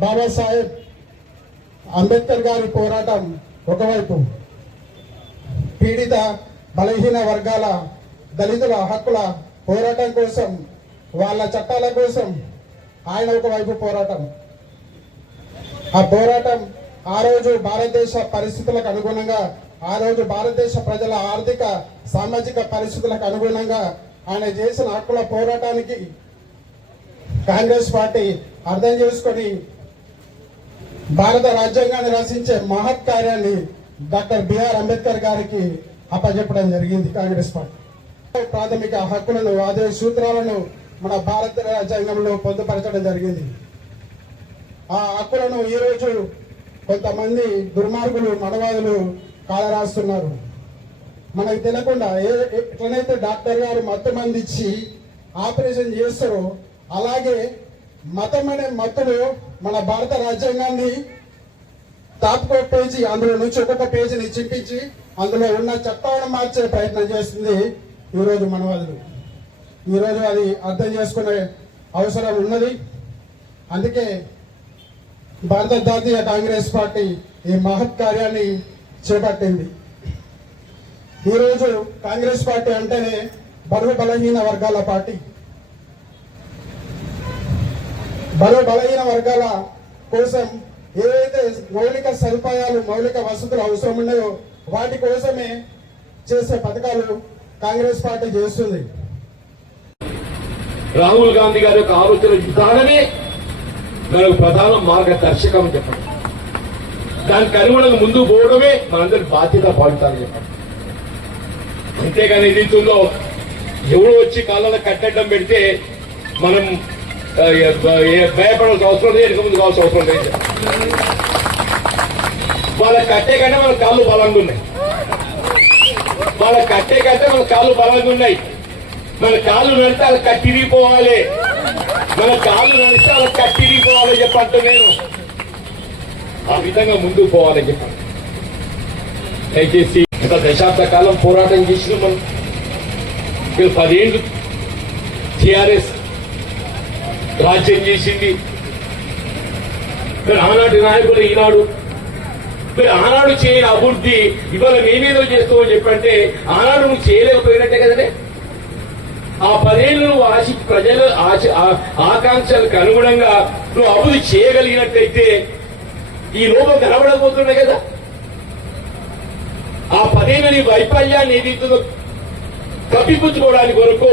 బాబాసాహెబ్ అంబేద్కర్ గారి పోరాటం ఒకవైపు పీడిత బలహీన వర్గాల దళితుల హక్కుల పోరాటం కోసం వాళ్ళ చట్టాల కోసం ఆయన ఒకవైపు పోరాటం. ఆ పోరాటం ఆ రోజు భారతదేశ పరిస్థితులకు అనుగుణంగా ఆ రోజు భారతదేశ ప్రజల ఆర్థిక సామాజిక పరిస్థితులకు అనుగుణంగా ఆయన చేసిన హక్కుల పోరాటానికి కాంగ్రెస్ పార్టీ అర్థం చేసుకొని భారత రాజ్యాంగాన్ని రచించే మహత్ కార్యాన్ని డాక్టర్ బిఆర్ అంబేద్కర్ గారికి అప్పచెప్పడం జరిగింది కాంగ్రెస్ పార్టీ. ప్రాథమిక హక్కులను అదే సూత్రాలను మన భారత రాజ్యాంగంలో పొందుపరచడం జరిగింది. ఆ హక్కులను ఈరోజు కొంతమంది దుర్మార్గులు మనవాదులు కాలరాస్తున్నారు. మనకు తెలియకుండా ఏ ఎట్లనైతే డాక్టర్ గారు మత్తు మందిచ్చి ఆపరేషన్ చేస్తారో అలాగే మతం అనే మత్తులు మన భారత రాజ్యాంగాన్ని తాపుకో పేజీ అందులో నుంచి ఒక్కొక్క పేజీని చింపించి అందులో ఉన్న చట్టాలను మార్చే ప్రయత్నం చేస్తుంది ఈరోజు మనవాదులు. ఈరోజు అది అర్థం చేసుకునే అవసరం ఉన్నది. అందుకే భారత జాతీయ కాంగ్రెస్ పార్టీ ఈ మహత్ కార్యాన్ని చేపట్టింది. ఈరోజు కాంగ్రెస్ పార్టీ అంటేనే బరువు బలహీన వర్గాల పార్టీ. బల బలహీన వర్గాల కోసం ఏవైతే మౌలిక సదుపాయాలు మౌలిక వసతులు అవసరం ఉన్నాయో వాటి కోసమే చేసే పథకాలు కాంగ్రెస్ పార్టీ చేస్తుంది. రాహుల్ గాంధీ గారి యొక్క ఆలోచన విధానమే మనకు ప్రధాన మార్గదర్శకం అని చెప్పండి. దానికి అనుగుణంగా ముందు పోవడమే మనందరి బాధ్యత పాడుతారని చెప్పండి. అంతేగాని ఏదైతుందో ఎవరు వచ్చి కాళ్ళలో కట్టడం పెడితే మనం భయపడాల్సిన అవసరం లేదు వెనుక ముందు కావాల్సిన అవసరం లేదు వాళ్ళ కట్టే కంటే మన కాళ్ళు బలంగా ఉన్నాయి. వాళ్ళ కట్టే కంటే మన కాళ్ళు బలంగా ఉన్నాయి. మన కాళ్ళు నడితే అలా కట్టిరిగిపోవాలి మన కాళ్ళు నడిస్తే అలా కట్టిరిగిపోవాలి చెప్పంటూ నేను. ఆ విధంగా ముందుకు పోవాలని చెప్పాను దయచేసి గత దశాబ్ద కాలం పోరాటం చేసిన మనం. ఇక్కడ పదేళ్ళు టిఆర్ఎస్ రాజ్యం చేసింది. మరి ఆనాటి నాయకుడు ఈనాడు మరి ఆనాడు చేయని అభివృద్ధి ఇవాళ మేమేదో చేస్తామని చెప్పంటే ఆనాడు నువ్వు చేయలేకపోయినట్టే కదనే? ఆ పదేళ్ళు నువ్వు ఆశ ప్రజల ఆశ ఆకాంక్షలకు అనుగుణంగా నువ్వు అభివృద్ధి చేయగలిగినట్టయితే ఈ లోపం కనబడబోతుండే కదా? ఆ పదేళ్ళ నీ వైఫల్యాన్ని ఏదైతుందో తప్పిపుచ్చుకోవడానికి వరకు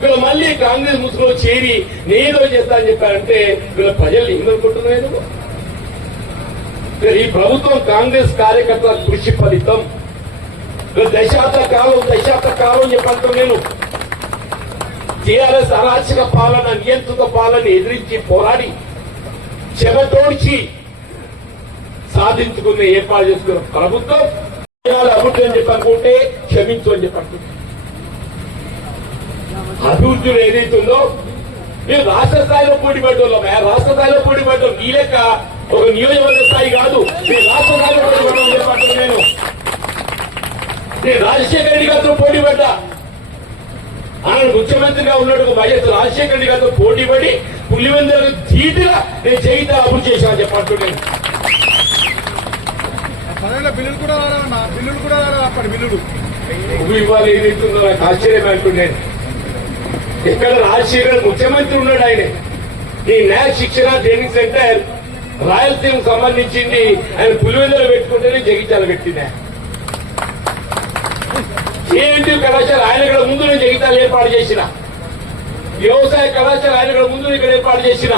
వీళ్ళు మళ్ళీ కాంగ్రెస్ ముసుగులో చేరి నేనేదో చేస్తా అని చెప్పారంటే వీళ్ళ ప్రజలు ఏమనుకుంటున్నారు ఈ ప్రభుత్వం కాంగ్రెస్ కార్యకర్తల కృషి ఫలితం. దశాబ్ద కాలం దశాబ్ద కాలం చెప్పంటాం నేను టీఆర్ఎస్ అరాచక పాలన నియంత్రిత పాలన ఎదిరించి పోరాడి చెమటోడ్చి సాధించుకున్న ఏర్పాటు చేసుకున్న ప్రభుత్వం. అభివృద్ధి అని చెప్పనుకుంటే క్షమించు అని చెప్పి అభివృద్ధి ఏదైతుందో మీరు రాష్ట్ర స్థాయిలో పోటీ పడ్డోళ్ళం రాష్ట్ర స్థాయిలో పోటీ పడ్డాం ఈ లెక్క ఒక నియోజకవర్గ స్థాయి కాదు. మీరు రాష్ట్ర స్థాయిలో పోటీ చెప్పంటున్నాను నేను. నేను రాజశేఖర రెడ్డి గారితో పోటీ పడ్డా ఆయన ముఖ్యమంత్రిగా ఉన్నాడు వైఎస్ రాజశేఖర రెడ్డి గారితో పోటీ పడి పులివెందులకు ధీటుగా నేను జయిత అభివృద్ధి చేశాను చెప్పంటున్నాను పదేళ్ళ బిల్లులు కూడా బిల్లులు కూడా బిల్లులు. ఇవాళ ఏదైతుందో నాకు ఆశ్చర్యం అంటున్నాను ఇక్కడ రాజశేఖర్ ముఖ్యమంత్రి ఉన్నాడు ఆయన. ఈ న్యాయ శిక్షణ ట్రైనింగ్ సెంటర్? రాయలసీమకు సంబంధించింది ఆయన పులివెందులు పెట్టుకుంటేనే జగిత్యాల పెట్టింది ఏంటి కళాశాల ఆయన ఇక్కడ ముందు నేను ఏర్పాటు చేసిన. వ్యవసాయ కళాశాల ఆయన ఇక్కడ ముందు ఇక్కడ ఏర్పాటు చేసిన.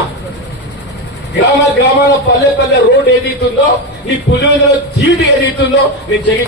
గ్రామ గ్రామాల పల్లె పల్లె రోడ్ ఏదైతుందో ఈ పులివెందులో చీటు ఏదైతుందో నేను జగి